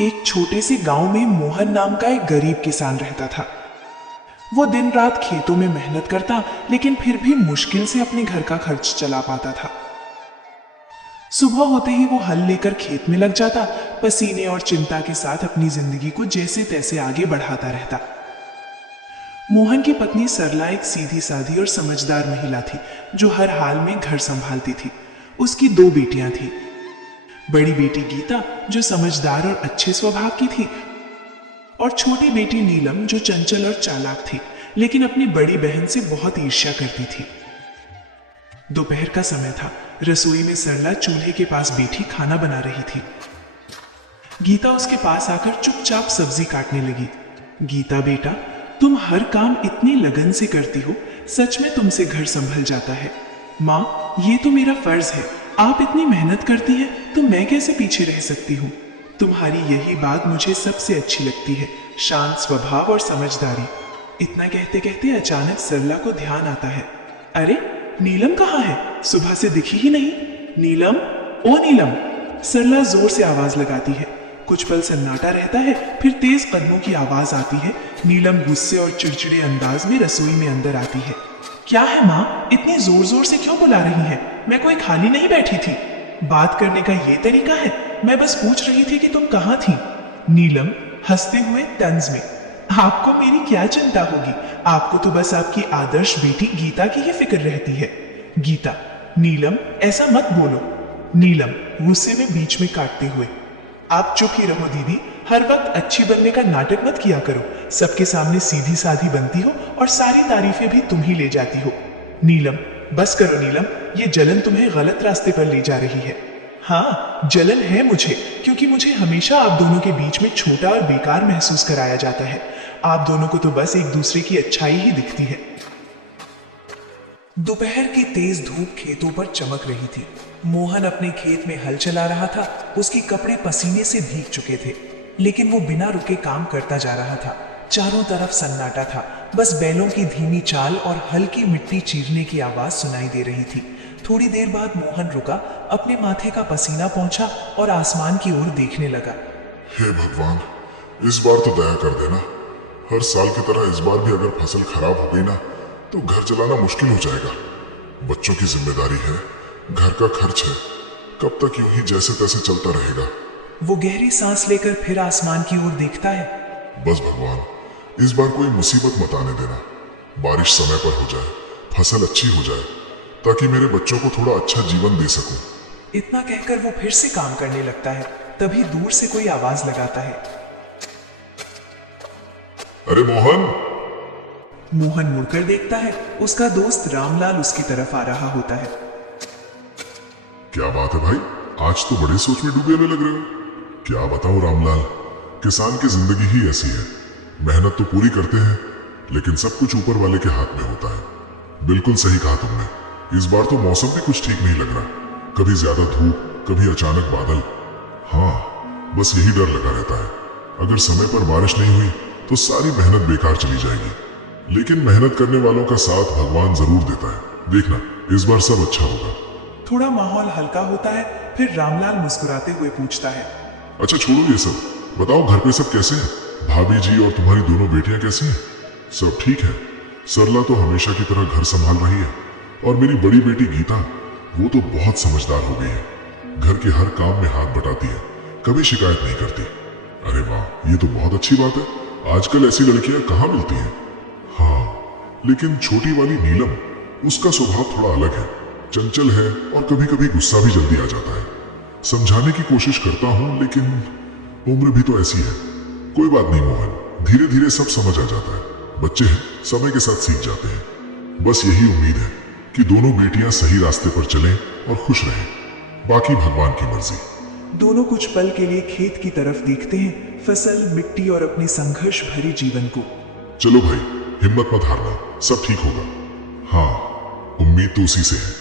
एक छोटे से गांव में मोहन नाम का एक गरीब किसान रहता था। वो दिन रात खेतों में मेहनत करता, लेकिन फिर भी मुश्किल से अपने घर का खर्च चला पाता था। सुबह होते ही वो हल लेकर खेत में लग जाता, पसीने और चिंता के साथ अपनी जिंदगी को जैसे तैसे आगे बढ़ाता रहता। मोहन की पत्नी सरला एक सीधी साधी और समझदार महिला थी, जो हर हाल में घर संभालती थी। उसकी 2 बेटियां थी। बड़ी बेटी गीता, जो समझदार और अच्छे स्वभाव की थी, और छोटी बेटी नीलम, जो चंचल और चालाक थी, लेकिन अपनी बड़ी बहन से बहुत ईर्ष्या करती थी। दोपहर का समय था। रसोई में सरला चूल्हे के पास बैठी खाना बना रही थी। गीता उसके पास आकर चुपचाप सब्जी काटने लगी। गीता बेटा, तुम हर काम इतनी लगन से करती हो, सच में तुमसे घर संभल जाता है। माँ, ये तो मेरा फर्ज है। आप इतनी मेहनत करती हैं, तो मैं कैसे पीछे रह सकती हूँ। तुम्हारी यही बात मुझे सबसे अच्छी लगती है, शांत स्वभाव और समझदारी। इतना कहते कहते अचानक सरला को ध्यान आता है, अरे नीलम कहाँ है? सुबह से दिखी ही नहीं। नीलम, ओ नीलम! सरला जोर से आवाज लगाती है। कुछ पल सन्नाटा रहता है, फिर तेज कदमों की आवाज आती है। नीलम गुस्से और चिड़चिड़े अंदाज में रसोई में अंदर आती है। क्या है माँ, इतनी जोर जोर से क्यों बुला रही है? मैं कोई खाली नहीं बैठी थी। बात करने का ये तरीका है? मैं बस पूछ रही थी कि तुम कहाँ थी। नीलम हंसते हुए तंज में, आपको मेरी क्या चिंता होगी? आपको तो बस आपकी आदर्श बेटी गीता की ही फिक्र रहती है। गीता, नीलम ऐसा मत बोलो। नीलम गुस्से में बीच में काटते हुए, आप चुप ही रहो दीदी। हर वक्त अच्छी बनने का नाटक मत किया करो। सबके सामने सीधी साधी बनती हो और सारी तारीफें भी तुम ही ले जाती हो। नीलम, बस करो नीलम, ये जलन तुम्हें गलत रास्ते पर ले जा रही है। हाँ, जलन है मुझे, क्योंकि मुझे हमेशा आप दोनों के बीच में छोटा और बेकार महसूस कराया जाता है। आप दोनों को तो बस एक दूसरे की अच्छाई ही दिखती है। दोपहर की तेज धूप खेतों पर चमक रही थी। मोहन अपने खेत में हल चला रहा था। उसके कपड़े पसीने से भीग चुके थे, लेकिन वो बिना रुके काम करता जा रहा था। चारों तरफ सन्नाटा था, बस बैलों की धीमी चाल और हल्की मिट्टी चीरने की आवाज सुनाई दे रही थी। थोड़ी देर बाद मोहन रुका, अपने माथे का पसीना पोंछा और आसमान की ओर देखने लगा। हे भगवान, इस बार तो दया कर देना। हर साल की तरह इस बार भी अगर फसल खराब हो गई ना, तो घर चलाना मुश्किल हो जाएगा। बच्चों की जिम्मेदारी है, घर का खर्च है। कब तक यूं ही जैसे तैसे चलता रहेगा? वो गहरी सांस लेकर फिर आसमान की ओर देखता है। बस भगवान, इस बार कोई मुसीबत मत आने देना। बारिश समय पर हो जाए, फसल अच्छी हो जाए, ताकि मेरे बच्चों को थोड़ा अच्छा जीवन दे सकूं। इतना कहकर वो फिर से काम करने लगता है। तभी दूर से कोई आवाज लगाता है, अरे मोहन! मोहन मुड़कर देखता है। उसका दोस्त रामलाल उसकी तरफ आ रहा होता है। क्या बात है भाई, आज तो बड़े सोच में डूबे हुए लग रहे हो। क्या बताऊं रामलाल, किसान की जिंदगी ही ऐसी है। मेहनत तो पूरी करते हैं, लेकिन सब कुछ ऊपर वाले के हाथ में होता है। बिल्कुल सही कहा तुमने। इस बार तो मौसम भी कुछ ठीक नहीं लग रहा। कभी ज्यादा धूप, कभी अचानक बादल। हाँ, बस यही डर लगा रहता है। अगर समय पर बारिश नहीं हुई तो सारी मेहनत बेकार चली जाएगी। लेकिन मेहनत करने वालों का साथ भगवान जरूर देता है। देखना, इस बार सब अच्छा होगा। थोड़ा माहौल हल्का होता है, फिर रामलाल मुस्कुराते हुए पूछता है, अच्छा छोड़ो ये सब, बताओ घर पे सब कैसे हैं? भाभी जी और तुम्हारी दोनों बेटियां कैसी हैं? सब ठीक है। सरला तो हमेशा की तरह घर संभाल रही है, और मेरी बड़ी बेटी गीता, वो तो बहुत समझदार हो गई है। घर के हर काम में हाथ बटाती है, कभी शिकायत नहीं करती। अरे वाह, ये तो बहुत अच्छी बात है। आजकल ऐसी लड़कियां कहाँ मिलती हैं। हाँ, लेकिन छोटी वाली नीलम, उसका स्वभाव थोड़ा अलग है। चंचल है और कभी कभी गुस्सा भी जल्दी आ जाता है। समझाने की कोशिश करता हूं, लेकिन उम्र भी तो ऐसी है। कोई बात नहीं मोहन, धीरे धीरे सब समझ आ जाता है। बच्चे हैं, समय के साथ सीख जाते हैं। बस यही उम्मीद है कि दोनों बेटियां सही रास्ते पर चलें और खुश रहें। बाकी भगवान की मर्जी। दोनों कुछ पल के लिए खेत की तरफ देखते हैं, फसल, मिट्टी और अपने संघर्ष भरे जीवन को। चलो भाई, हिम्मत मत हारना, सब ठीक होगा। हाँ, उम्मीद तो उसी से है।